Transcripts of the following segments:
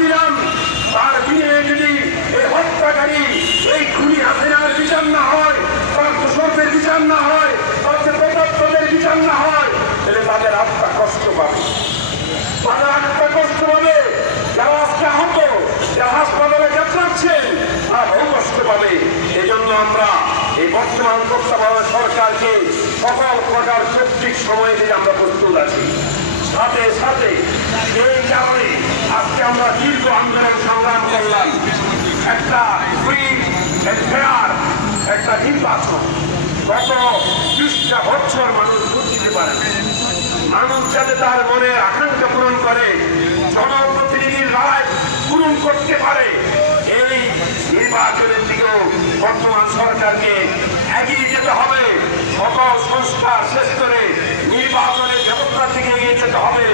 দিলাম তার বিয়ে যদি এই হত্যাকারী, এই খুনি হাসিনার বিচার না হয়, তার দোষকদের বিচার না হয়, তার তাদের প্রদত্তদের বিচার না হয়, তাহলে তাদের আত্মা কষ্ট পাবে। তাদের আত্মা কষ্ট পাবে। যারা আজকে আহত, যারা হাসপাতালে যাত্রাচ্ছেন তারাও কষ্ট পাবে। এই জন্য আমরা এই বর্তমান তত্ত্বাবধায়ক সরকারকে সকল প্রকার শক্তিক সময় দিতে আমরা প্রস্তুত আছি, সাথে সাথে এই কারণে আমরা দীর্ঘ আন্দোলন সংগ্রাম করলাম। একটা ফ্রি ফেয়ার একটা নির্বাচন। গত ত্রিশটা বছর মানুষ ভোট দিতে পারে মানুষ যাতে তার মনের আকাঙ্ক্ষা পূরণ করে, জনপ্রতিনিধির রায় পূরণ করতে পারে, এই নির্বাচনের দিকেও বর্তমান সরকারকে এগিয়ে যেতে হবে। সকল সংস্কার শেষ করে নির্বাচনের ব্যবস্থার দিকে এগিয়ে যেতে হবে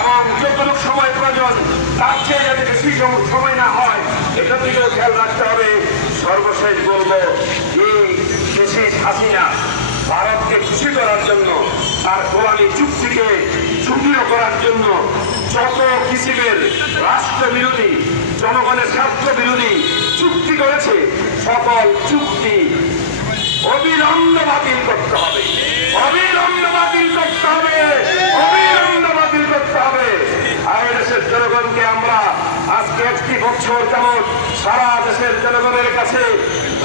এবং যতটুকু সময় প্রয়োজন তার চেয়ে যাতে বেশি সময় না হয়, এটা দিকেও খেয়াল রাখতে হবে। সর্বশেষ বলব করার জন্য, তার গোলামী চুক্তিকে ঝুঁকিও করার জন্য যত কিসিমের রাষ্ট্র বিরোধী জনগণের স্বার্থ বিরোধী চুক্তি করেছে, সকল চুক্তি অবিলম্বে বাতিল করতে হবে অবিলম্বে বাতিল করতে হবে অবিলম্বে বাতিল করতে হবে আর দেশের জনগণকে আমরা আজকে একটি বছর যেমন সারা দেশের জনগণের কাছে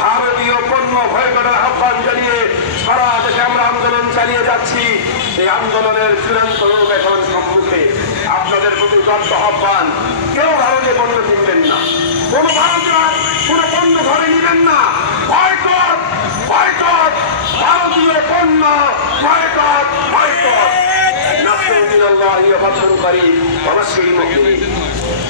ভারতীয় পণ্য ভয়কটের আহ্বান জানিয়ে সারা দেশে আমরা আন্দোলন চালিয়ে যাচ্ছি। এই আন্দোলনের চূড়ান্ত রূপ এখন সম্মুখে আপনাদের প্রতি দত্ত আহ্বান, কেউ ভারতীয় পণ্য কিনবেন না। কোন ভারতীয় কোন পণ্য ঘরে নিবেন না। বয়কট বয়কট, ভারতীয় পণ্য, বয়কট বয়কট। মুমিনিন